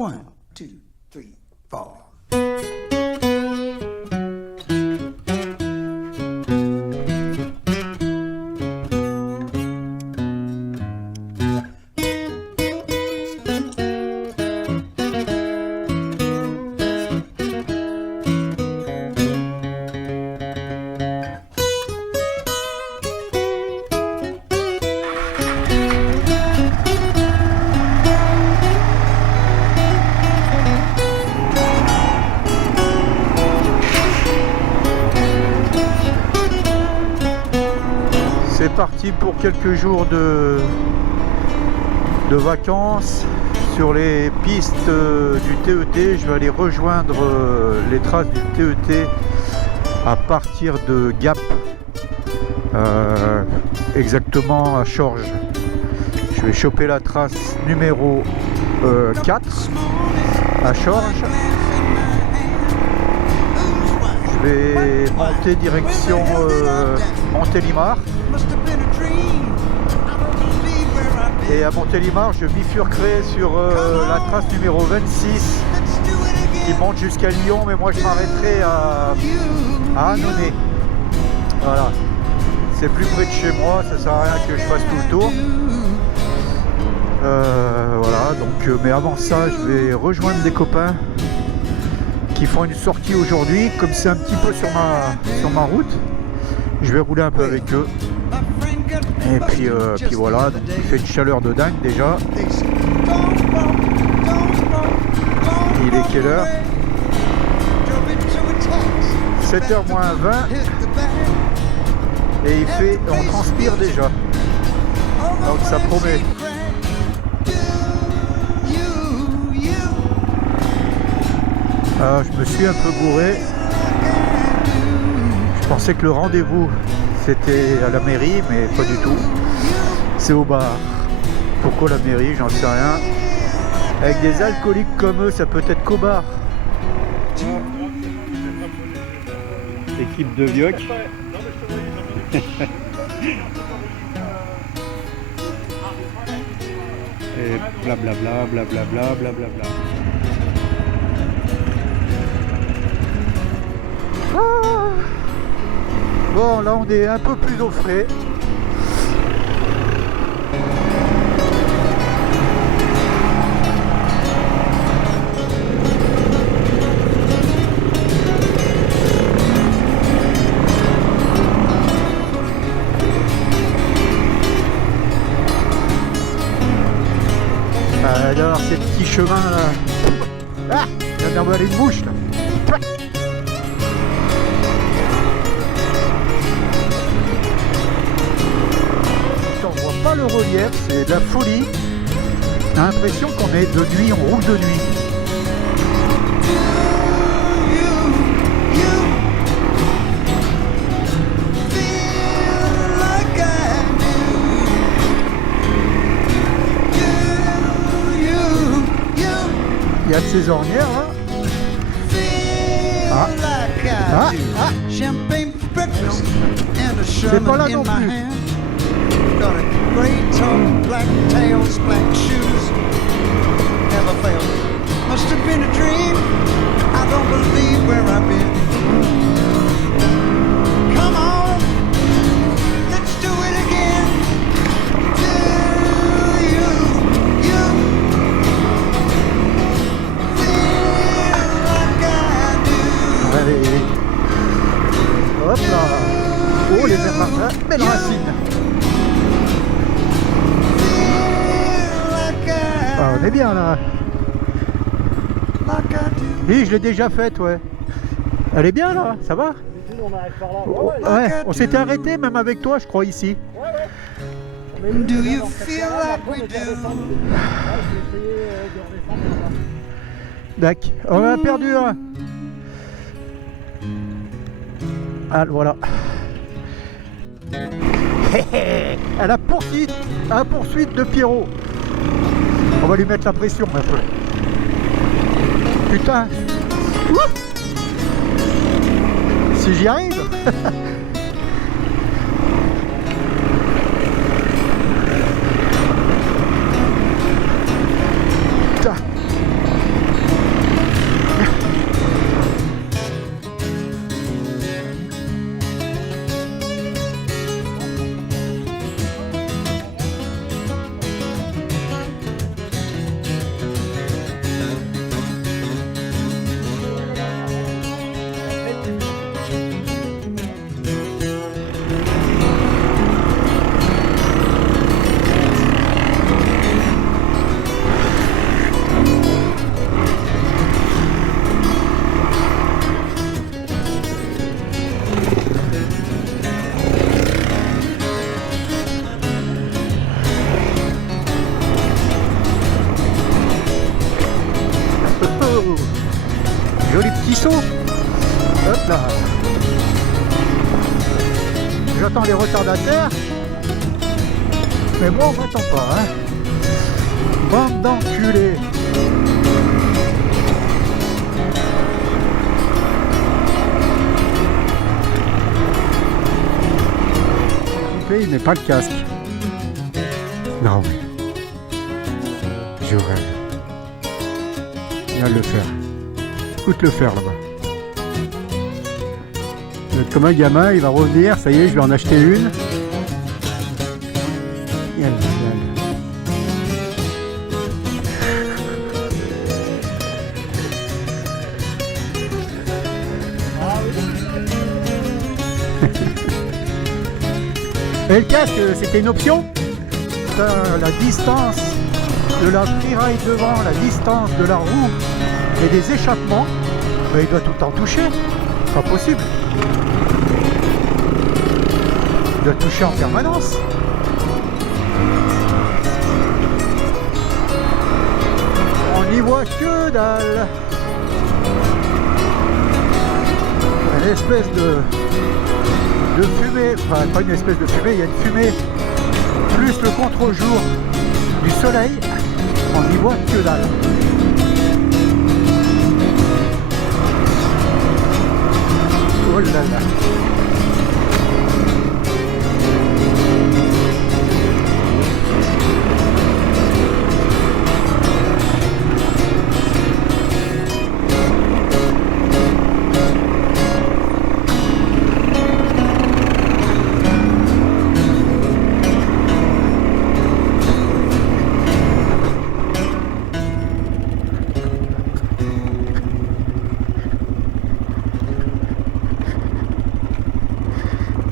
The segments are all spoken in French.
1, 2, 3, 4. C'est parti pour quelques jours de vacances sur les pistes du TET. Je vais aller rejoindre les traces du TET à partir de Gap, exactement à Chorges. Je vais choper la trace numéro 4 à Chorges. Je vais monter direction Montélimar. Et à Montélimar, je bifurquerai sur la trace numéro 26 qui monte jusqu'à Lyon, mais moi je m'arrêterai à Annonay. Voilà, c'est plus près de chez moi, ça sert à rien que je fasse tout le tour. Voilà, donc, mais avant ça, je vais rejoindre des copains qui font une sortie aujourd'hui. Comme c'est un petit peu sur ma route, je vais rouler un peu avec eux. Et puis voilà, donc il fait une chaleur de dingue déjà. Il est quelle heure? 7h moins 20. Et il fait, on transpire déjà. Donc ça promet. Je me suis un peu gouré. Je pensais que le rendez-vous c'était à la mairie, mais pas du tout. C'est au bar. Pourquoi la mairie? J'en sais rien. Avec des alcooliques comme eux, ça peut être qu'au bar. Équipe de Vioc. Et blablabla, blablabla, blablabla. Bon, là on est un peu plus au frais. Alors ces petits chemins là. Ah, il vient d'envoyer une mouche là. Pas le relief, c'est de la folie. On a l'impression qu'on est de nuit, on roule de nuit. Il y a de ces ornières là. Ah. Ah. Ah. C'est pas là non plus. Got a great tongue, black tails, black shoes. Never failed. Must have been a dream. I don't believe where I've been. Come on, let's do it again. Do you feel like I do? Allez. Hop là. Oh les belles racines. Ah, on est bien là. Oui, je l'ai déjà faite, ouais. Elle est bien là, ça va? Ouais, on s'était arrêté même avec toi, je crois, ici. Do you feel like we do? D'accord, on a perdu un. Ah, voilà. Elle a poursuite de Pierrot. On va lui mettre la pression un peu. Putain. Ouf. Si j'y arrive. Putain. là. J'attends les retardataires. Mais moi on m'attend pas, hein. Bande d'enculés. Il met pas le casque. Non mais je rêve. Il vient de le faire. Écoute le faire là-bas. Il va être comme un gamin, il va revenir, ça y est, je vais en acheter une. Yalla, yalla. Et le casque, c'était une option? La distance de la freeride devant, la distance de la roue et des échappements, ben, il doit tout le temps toucher. Pas possible. Il doit toucher en permanence. On n'y voit que dalle. Une espèce de fumée, enfin pas une espèce de fumée, il y a une fumée plus le contre-jour du soleil, on n'y voit que dalle. Oh là là.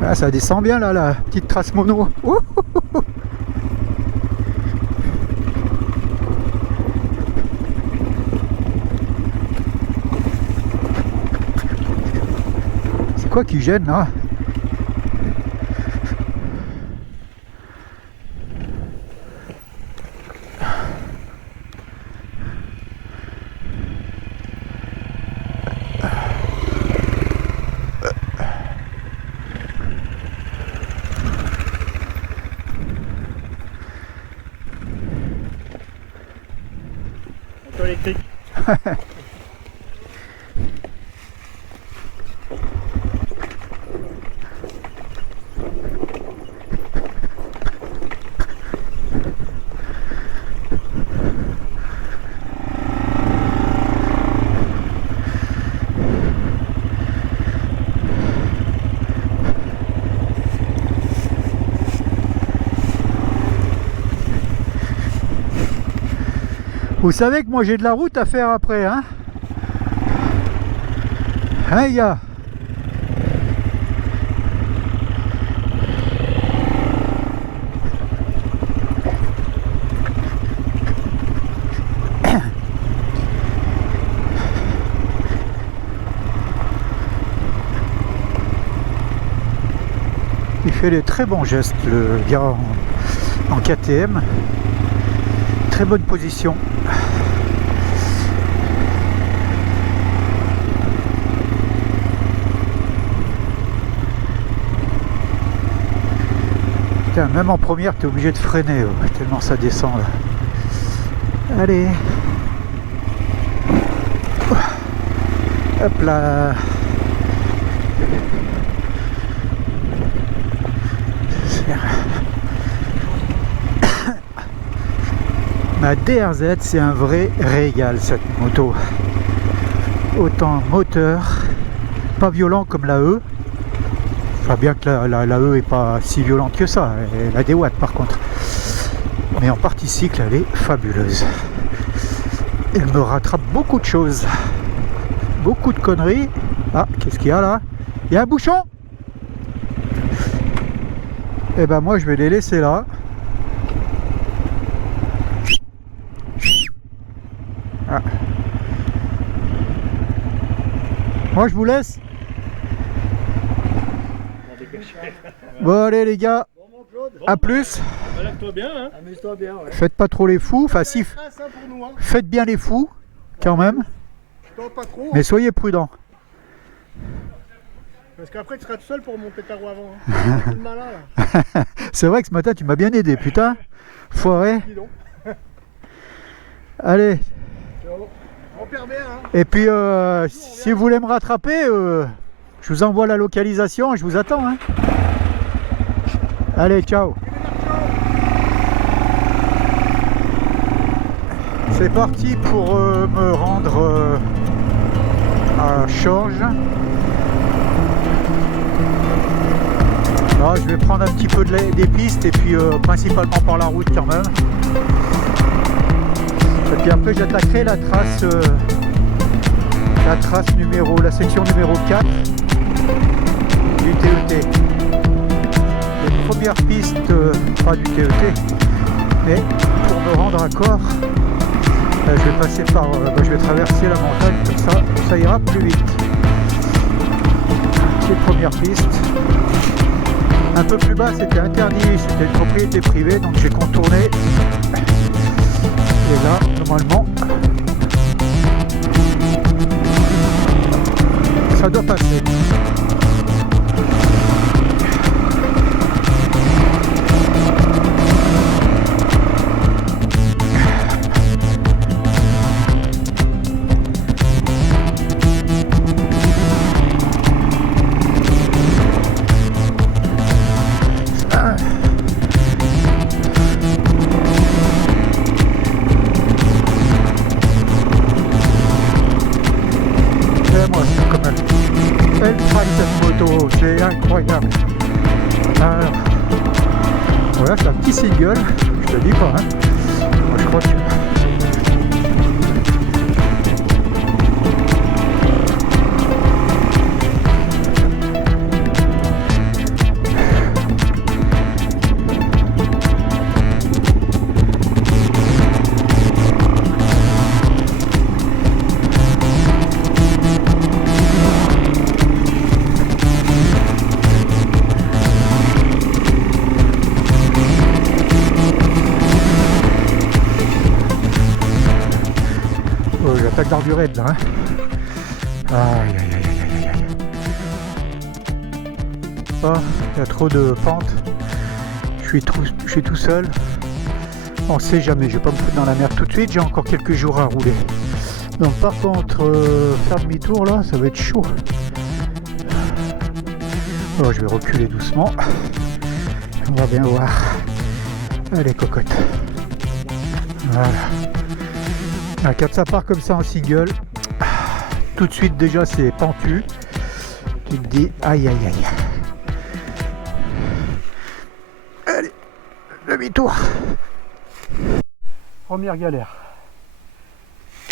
Ah, ça descend bien là, la petite trace mono. Ouh. C'est quoi qui gêne là? Électrique. Vous savez que moi j'ai de la route à faire après, hein? Hein, les gars? Il fait des très bons gestes, le gars en KTM. Très bonne position. Putain, même en première, tu es obligé de freiner, tellement ça descend là. Allez. Hop là. Ma DRZ, c'est un vrai régal cette moto. Autant moteur, pas violent comme la E. Enfin, bien que la E est pas si violente que ça, elle a des watts par contre. Mais en partie cycle, elle est fabuleuse. Elle me rattrape beaucoup de choses. Beaucoup de conneries. Ah, qu'est-ce qu'il y a là? Il y a un bouchon? Et ben moi je vais les laisser là. Ah. Moi je vous laisse. Bon allez les gars, à plus. Lève-toi bien, hein. Amuse-toi bien, ouais. Faites pas trop les fous, enfin si, faites bien les fous quand même, Pas trop. mais soyez prudents. Parce qu'après tu seras tout seul pour monter ta roue avant. Hein. Un peu de malin là. C'est vrai que ce matin tu m'as bien aidé, putain. Foiré. Dis donc. Allez. Ciao. On perd bien hein. Et puis si vous voulez me rattraper, je vous envoie la localisation et je vous attends. Hein. Allez, ciao. C'est parti pour me rendre à Chorges. Ah, je vais prendre un petit peu des pistes et puis principalement par la route quand même. Et puis après j'attaquerai la trace la section numéro 4 du TET. Les premières pistes, pas du TET, mais pour me rendre à Corps, je vais passer par, je vais traverser la montagne, comme ça ira plus vite. Les premières pistes. Un peu plus bas c'était interdit, c'était une propriété privée, donc j'ai contourné. Et là, normalement, ça doit passer. C'est incroyable. Alors, voilà, c'est un petit single, je te dis pas. Hein. Moi, je crois que... J'attaque d'Arburette là. Hein. Aïe aïe aïe aïe aïe. Ah, il y a trop de pentes. Je suis tout seul. On sait jamais, je vais pas me foutre dans la merde tout de suite, j'ai encore quelques jours à rouler. Donc par contre, faire demi-tour là, ça va être chaud. Oh, je vais reculer doucement. On va bien voir. Allez cocotte. Voilà. Ah, quand ça part comme ça en single, tout de suite déjà c'est pentu. Tu te dis aïe aïe aïe. Allez, demi-tour. Première galère.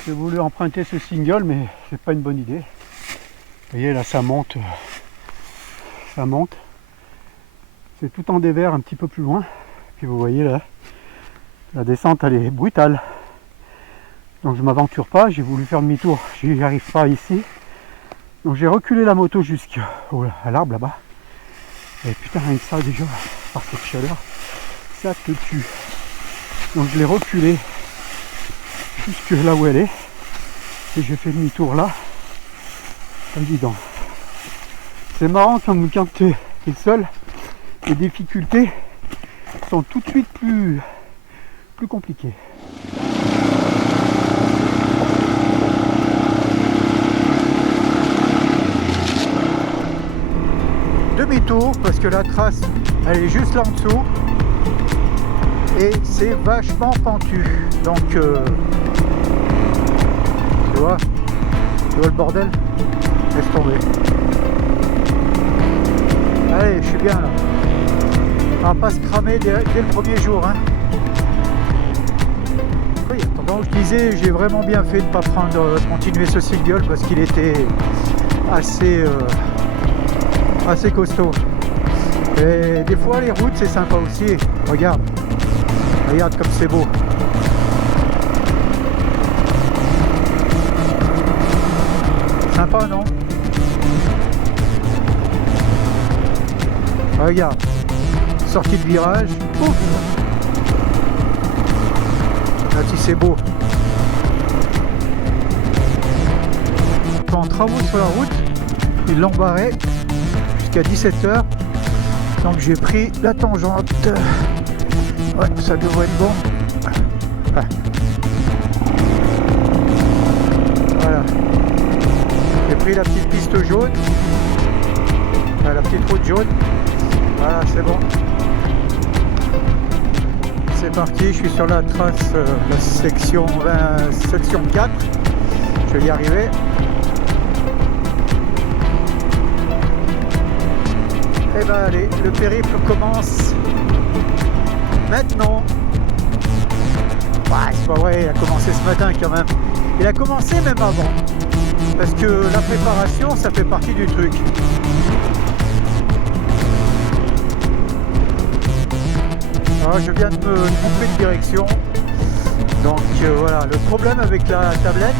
J'ai voulu emprunter ce single mais c'est pas une bonne idée. Vous voyez là ça monte. Ça monte. C'est tout en dévers un petit peu plus loin. Puis vous voyez là, la descente elle est brutale. Donc je m'aventure pas, j'ai voulu faire demi-tour, j'y arrive pas ici. Donc j'ai reculé la moto jusqu'à l'arbre là-bas. Et putain, rien que ça déjà, par cette chaleur, ça te tue. Donc je l'ai reculé jusque là où elle est. Et j'ai fait demi-tour là. Pas évident. C'est marrant quand tu es seul, les difficultés sont tout de suite plus compliquées. Demi-tour parce que la trace elle est juste là en dessous et c'est vachement pentu, donc tu vois le bordel, laisse tomber. Allez, je suis bien là, on va pas se cramer dès le premier jour hein. Oui, comme je disais, j'ai vraiment bien fait de ne pas continuer ce single parce qu'il était assez costaud. Et des fois les routes c'est sympa aussi. Regarde comme c'est beau. Sympa non? Regarde, sortie de virage. Ouf. Là si c'est beau. En travaux sur la route, ils l'ont barré. jusqu'à 17h. Donc j'ai pris la tangente. Ouais, ça devrait être bon. Ah. Voilà. J'ai pris la petite piste jaune. Enfin, la petite route jaune. Voilà, c'est bon. C'est parti, je suis sur la trace, la section 20, section 4. Je vais y arriver. Et ben allez, le périple commence maintenant. Ouais, c'est pas vrai, il a commencé ce matin quand même. Il a commencé même avant. Parce que la préparation, ça fait partie du truc. Alors, je viens de me tromper de direction. Donc voilà, le problème avec la tablette,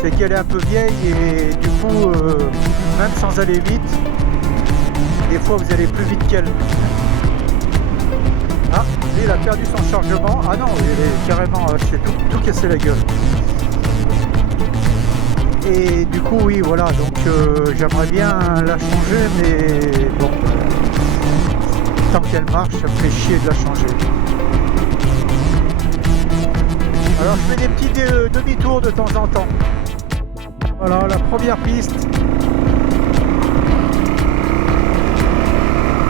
c'est qu'elle est un peu vieille et du coup, même sans aller vite, des fois vous allez plus vite qu'elle. Ah, lui il a perdu son chargement. Ah non, il est carrément lâché, tout cassé la gueule. Et du coup, oui, voilà, donc j'aimerais bien la changer, mais bon, tant qu'elle marche, ça me fait chier de la changer. Alors je fais des petits demi-tours de temps en temps. Voilà, la première piste.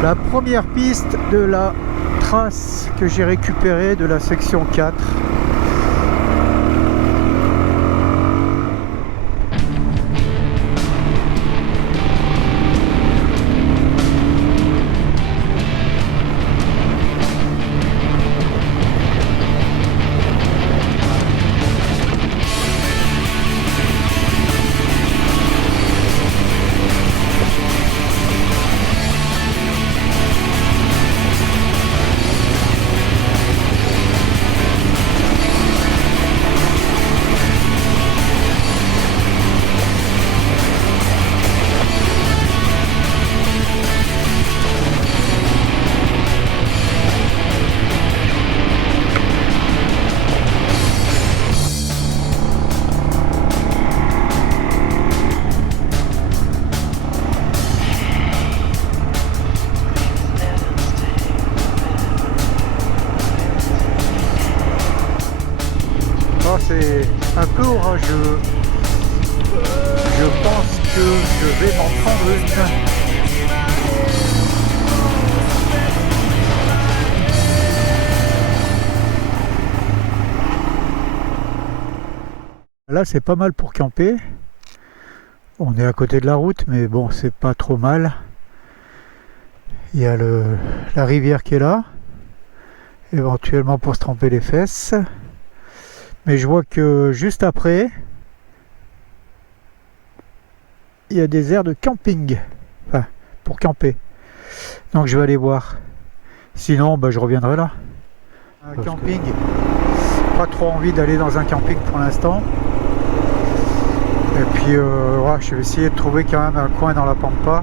La première piste de la trace que j'ai récupérée de la section 4. C'est un peu orageux. Je pense que je vais m'en prendre une. Là, c'est pas mal pour camper. On est à côté de la route, mais bon, c'est pas trop mal. Il y a la rivière qui est là, éventuellement pour se tremper les fesses. Mais je vois que juste après, il y a des aires de camping, enfin, pour camper. Donc je vais aller voir. Sinon, bah, je reviendrai là. Un camping, pas trop envie d'aller dans un camping pour l'instant. Et puis, ouais, je vais essayer de trouver quand même un coin dans la pampa.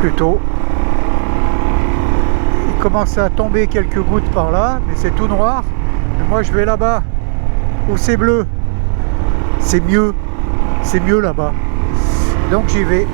Plutôt. Il commence à tomber quelques gouttes par là, mais c'est tout noir. Moi je vais là-bas où c'est bleu, c'est mieux là-bas, donc j'y vais.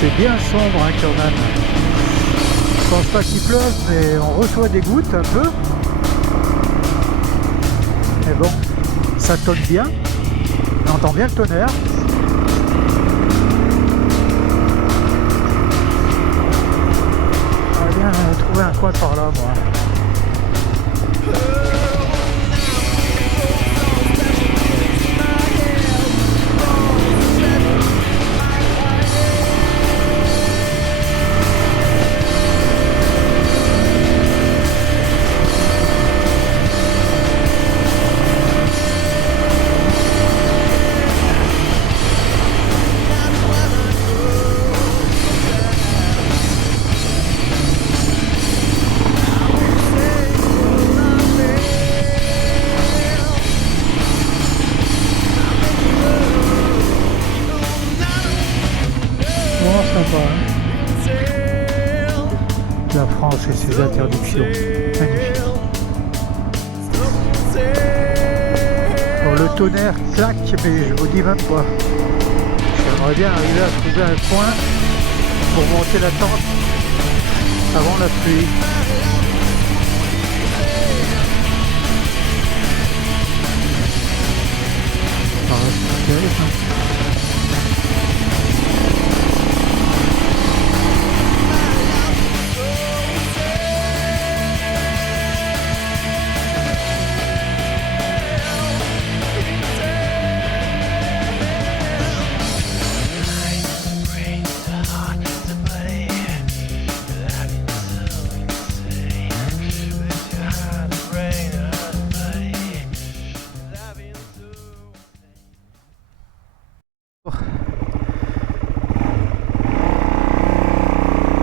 C'est bien sombre hein, quand même. Je pense pas qu'il pleuve, mais on reçoit des gouttes un peu. Mais bon, ça toque bien. On entend bien le tonnerre. J'aimerais bien trouver un coin par là, moi. La France et ses interdictions. Magnifique. Bon, le tonnerre claque, mais je vous dis même pas. J'aimerais bien arriver à trouver un coin pour monter la tente avant la pluie. Ça reste terrible, hein.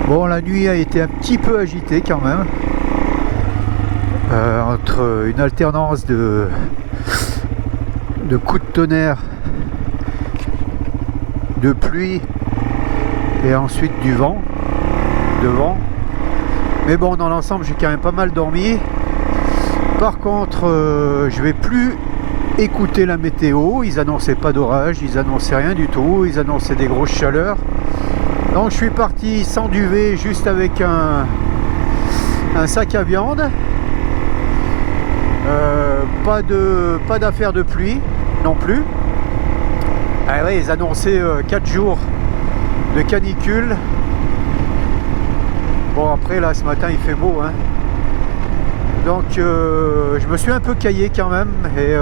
Bon, la nuit a été un petit peu agitée quand même, entre une alternance de coups de tonnerre, de pluie et ensuite du vent, mais bon, dans l'ensemble j'ai quand même pas mal dormi. Par contre, je vais plus écouter la météo. Ils annonçaient pas d'orage, ils annonçaient rien du tout, ils annonçaient des grosses chaleurs. Donc je suis parti sans duvet, juste avec un sac à viande. Pas d'affaire de pluie non plus. Ah ouais, ils annonçaient 4 jours de canicule. Bon, après là ce matin il fait beau, hein. Donc je me suis un peu caillé quand même. Et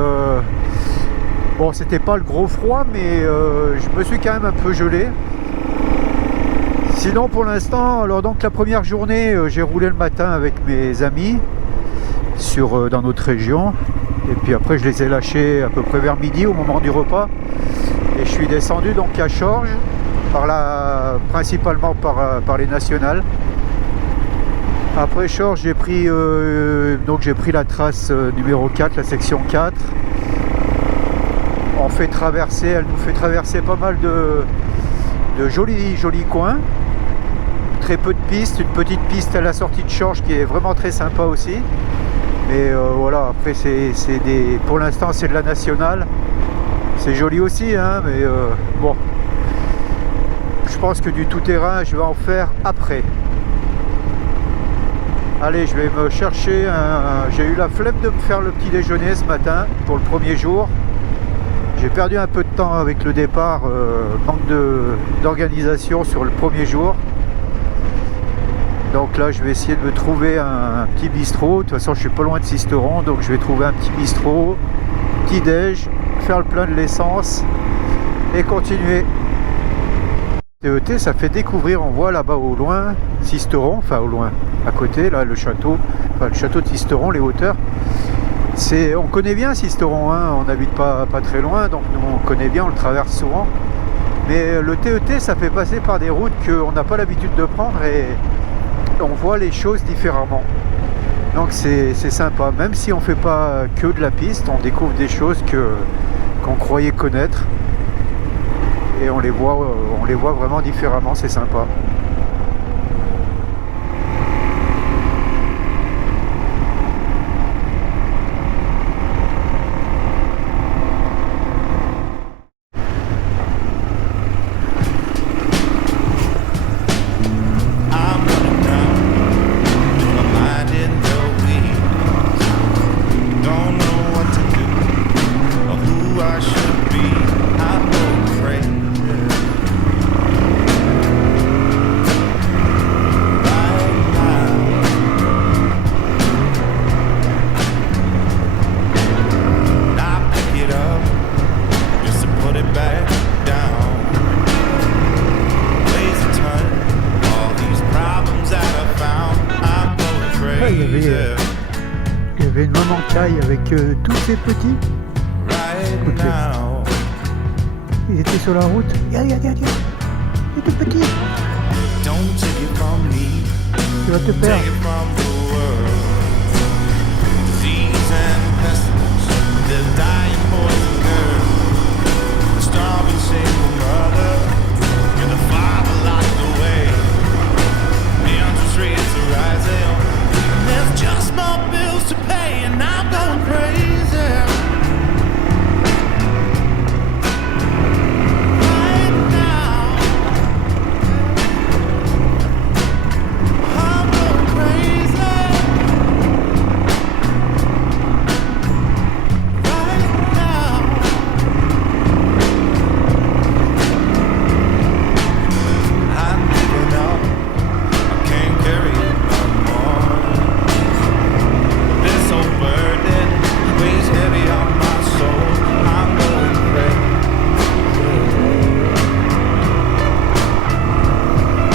bon, c'était pas le gros froid, mais je me suis quand même un peu gelé. Sinon pour l'instant, alors donc la première journée j'ai roulé le matin avec mes amis dans notre région, et puis après je les ai lâchés à peu près vers midi au moment du repas, et je suis descendu donc à Chorges principalement par les nationales. Après Chorges j'ai pris la trace numéro 4, la section 4. Elle nous fait traverser pas mal de jolis coins. Très peu de pistes, une petite piste à la sortie de Chorges qui est vraiment très sympa aussi. Mais voilà, après pour l'instant c'est de la nationale. C'est joli aussi, hein, mais bon. Je pense que du tout-terrain, je vais en faire après. Allez, je vais me chercher j'ai eu la flemme de me faire le petit déjeuner ce matin pour le premier jour. J'ai perdu un peu de temps avec le départ, manque d'organisation sur le premier jour. Donc là je vais essayer de me trouver un petit bistrot. De toute façon je suis pas loin de Sisteron, donc je vais trouver un petit bistrot, petit déj, faire le plein de l'essence et continuer. TET, ça fait découvrir, on voit là-bas au loin Sisteron, enfin au loin, à côté là le château de Sisteron, les hauteurs. On connaît bien Sisteron, hein, on n'habite pas très loin, donc nous on connaît bien, on le traverse souvent. Mais le TET, ça fait passer par des routes qu'on n'a pas l'habitude de prendre et on voit les choses différemment. Donc c'est sympa, même si on ne fait pas que de la piste, on découvre des choses qu'on croyait connaître et on les voit vraiment différemment, c'est sympa. I should be back down. Ways to turn all these problems that I found. I'm going Ouais, il crazy y avait une maman caille avec tous ces petits. right Écoute-les. now. Ils étaient sur la route. Regarde, regarde, regarde. Il est tout petit. Don't take it from me, Tu vas te take perdre. it from the world. Disease and pestilence, they're dying boys and girls. The starving single mother, and the father locked away. The interest rates are rising, and there's just more bills to pay, and I'm going crazy. Right now, I'm going crazy. Right now, I'm giving up. I can't carry it no more. This old burden weighs heavy on my soul. I'm going crazy.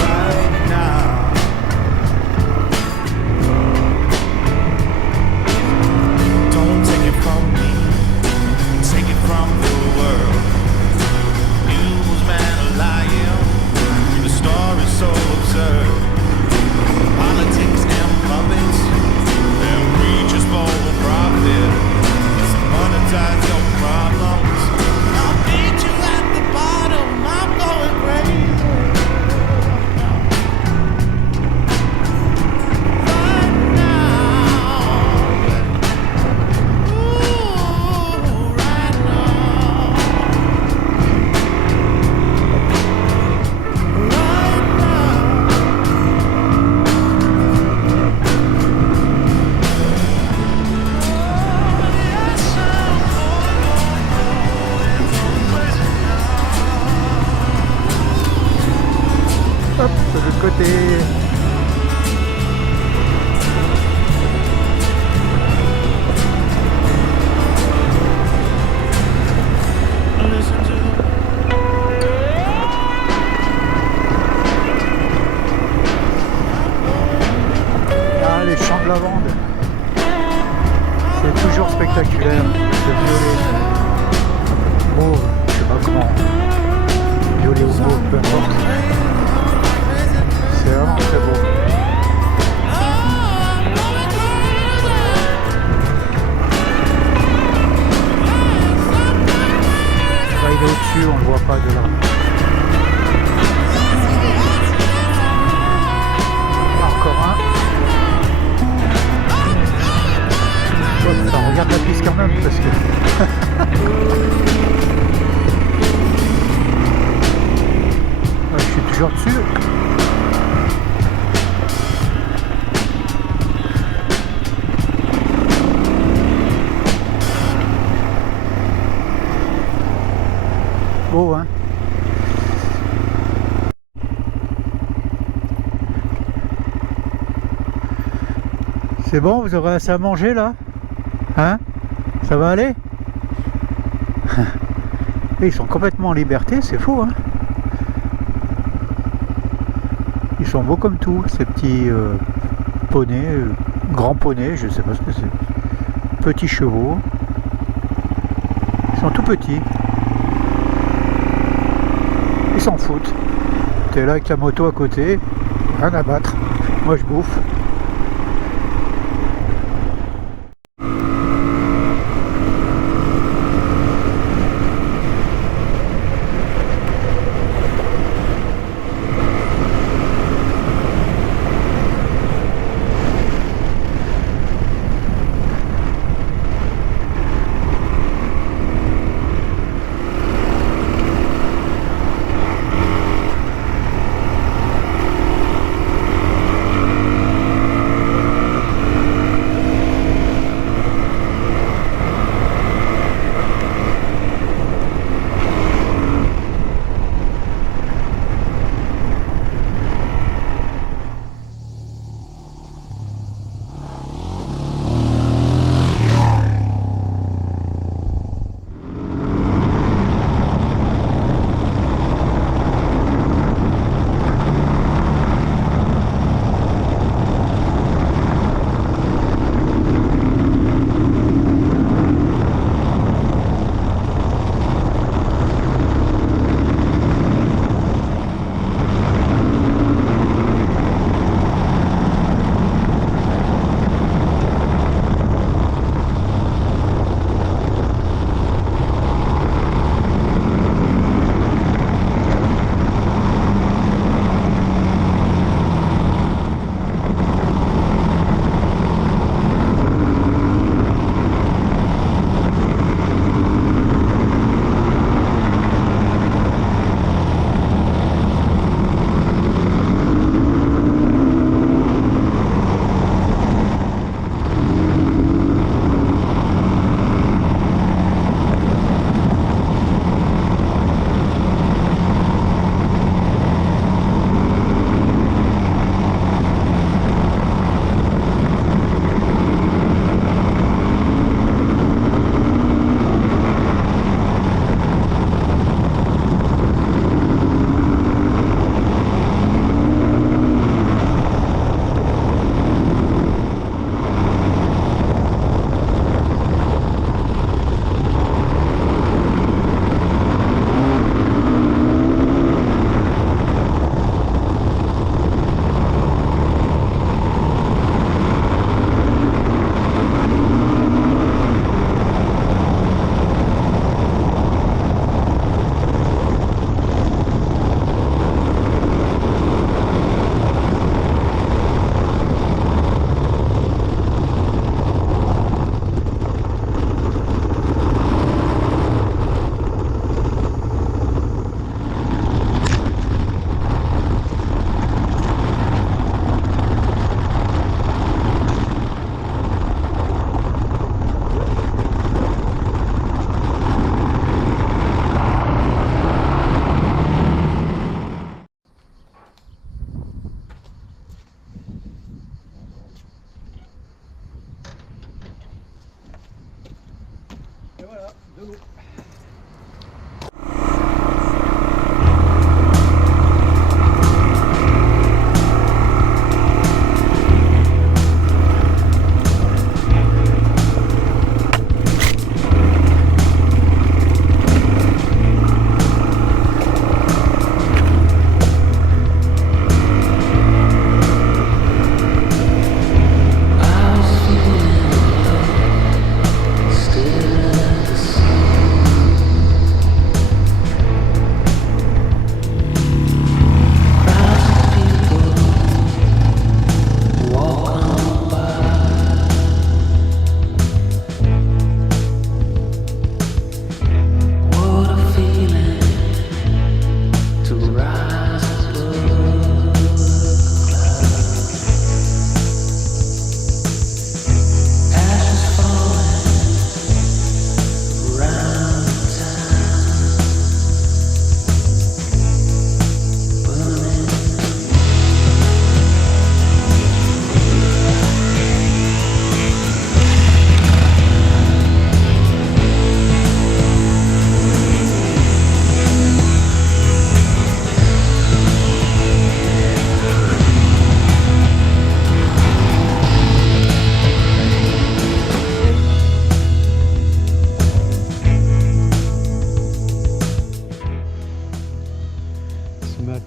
Right now. Don't take it from me, take it from the world. Newsman are lying, the story's so absurd. Politics and puppets, and reaches for profit. Let's monetize your problems. I'll meet you at the bottom. I'm going crazy. Right now. Ooh, right now. Right now. Hop, de l'autre côté. Ah, les champs de lavande. C'est toujours spectaculaire. C'est violet. Mauve, je sais pas comment. Violet ou mauve, peu importe. C'est vraiment très beau. Là, il est au-dessus, on ne le voit pas de là. Encore un. Hop, ça, regarde la piste quand même parce que. Ouais, je suis toujours dessus. Beau, hein. C'est bon, vous aurez assez à manger là? Hein? Ça va aller? Et ils sont complètement en liberté, c'est fou, hein. Ils sont beaux comme tout, ces petits poneys, grands poneys, je sais pas ce que c'est. Petits chevaux. Ils sont tout petits. Ils s'en foutent. T'es là avec la moto à côté, rien à battre. Moi je bouffe.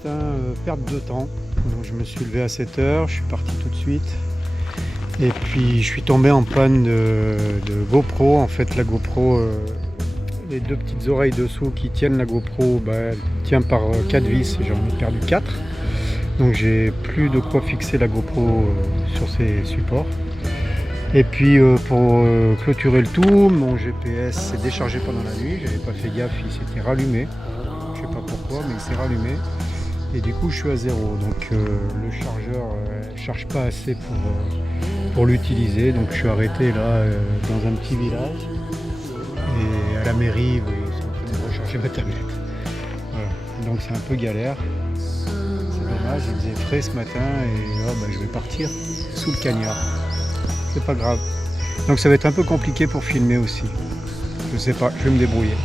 matin, perte de temps. Donc je me suis levé à 7 h, je suis parti tout de suite. Et puis je suis tombé en panne de GoPro. En fait la GoPro, les deux petites oreilles dessous qui tiennent la GoPro, elle tient par 4 vis et j'en ai perdu 4. Donc j'ai plus de quoi fixer la GoPro sur ces supports. Et puis pour clôturer le tout, mon GPS s'est déchargé pendant la nuit, j'avais pas fait gaffe, il s'était rallumé. Je sais pas pourquoi, mais il s'est rallumé. Et du coup je suis à 0. Donc le chargeur ne charge pas assez pour l'utiliser. Donc je suis arrêté là dans un petit village. Et à la mairie, ils sont en train de recharger ma tablette. Voilà. Donc c'est un peu galère. C'est dommage, il faisait frais ce matin et je vais partir sous le cagnard. C'est pas grave. Donc ça va être un peu compliqué pour filmer aussi. Je sais pas, je vais me débrouiller.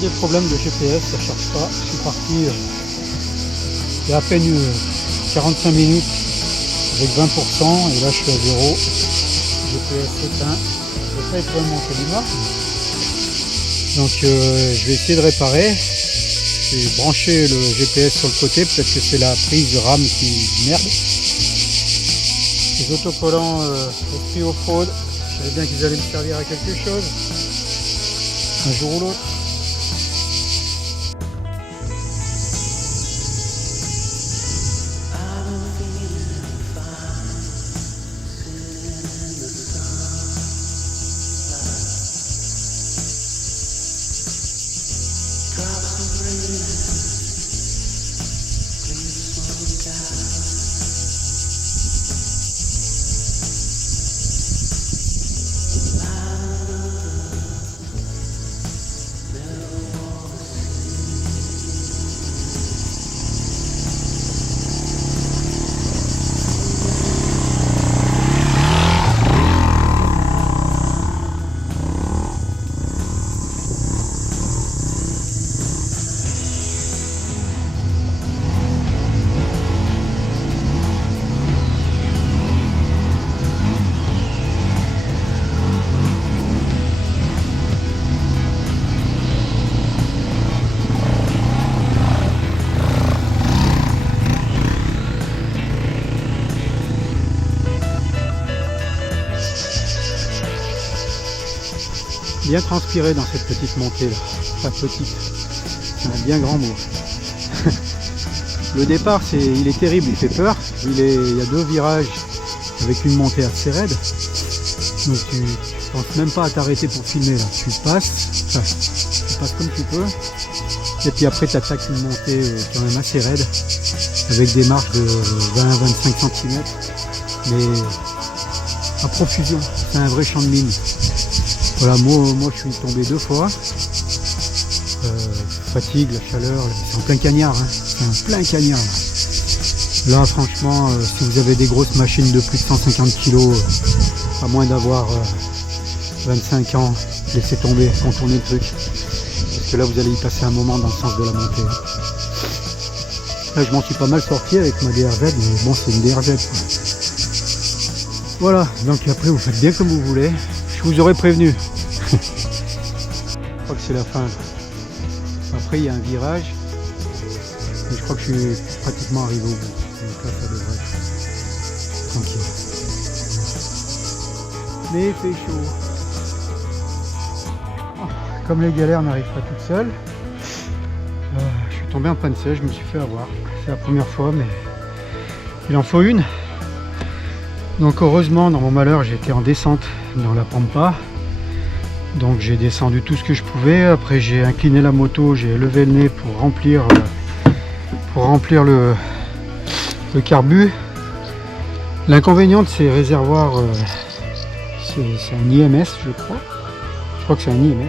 Des problèmes de GPS, ça ne charge pas. Je suis parti il y a à peine 45 minutes avec 20% et là je suis à 0. GPS éteint. Je ne vais pas être vraiment Télémar. Donc je vais essayer de réparer. J'ai branché le GPS sur le côté, peut-être que c'est la prise de RAM qui merde. Les autocollants esprit aux fraudes, je savais bien qu'ils allaient me servir à quelque chose un jour ou l'autre. Bien transpiré dans cette petite montée là, pas petite, c'est un bien grand mot. Le départ il est terrible, il fait peur, il y a 2 virages avec une montée assez raide, donc tu penses même pas à t'arrêter pour filmer là, tu passes comme tu peux, et puis après tu attaques une montée quand même assez raide, avec des marches de 20-25 cm, mais à profusion, c'est un vrai champ de mine. Voilà, moi je suis tombé 2 fois, fatigue, la chaleur, c'est en plein cagnard, hein. C'est en plein cagnard. Là franchement, si vous avez des grosses machines de plus de 150 kg, à moins d'avoir 25 ans, laissez tomber, contournez le truc, parce que là vous allez y passer un moment dans le sens de la montée. Là je m'en suis pas mal sorti avec ma DRZ, mais bon c'est une DRZ quoi. Voilà, donc après vous faites bien comme vous voulez. Je vous aurais prévenu. Je crois que c'est la fin. Après il y a un virage. Et je crois que je suis pratiquement arrivé au bout. Donc là ça devrait être tranquille. Mais il fait chaud. Comme les galères n'arrivent pas toutes seules, je suis tombé en panne sèche, je me suis fait avoir. C'est la première fois, mais il en faut une. Donc heureusement, dans mon malheur, j'étais en descente dans la pampa. Donc j'ai descendu tout ce que je pouvais. Après j'ai incliné la moto, j'ai levé le nez pour remplir le carbu. L'inconvénient de ces réservoirs, c'est un IMS je crois. Je crois que c'est un IMS.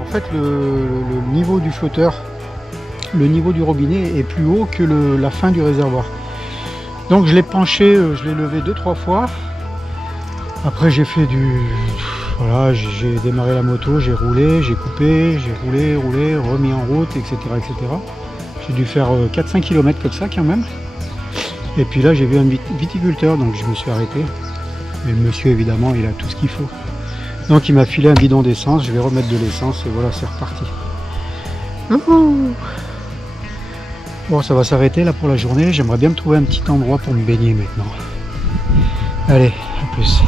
En fait le niveau du flotteur, le niveau du robinet est plus haut que la fin du réservoir. Donc je l'ai penché, je l'ai levé 2-3 fois. Après j'ai fait du... Voilà, j'ai démarré la moto, j'ai roulé, j'ai coupé, j'ai roulé, remis en route, etc. etc. J'ai dû faire 4-5 km comme ça quand même. Et puis là j'ai vu un viticulteur, donc je me suis arrêté. Mais le monsieur évidemment il a tout ce qu'il faut. Donc il m'a filé un bidon d'essence, je vais remettre de l'essence et voilà, c'est reparti. Bon, ça va s'arrêter là pour la journée. J'aimerais bien me trouver un petit endroit pour me baigner maintenant. Allez, à plus.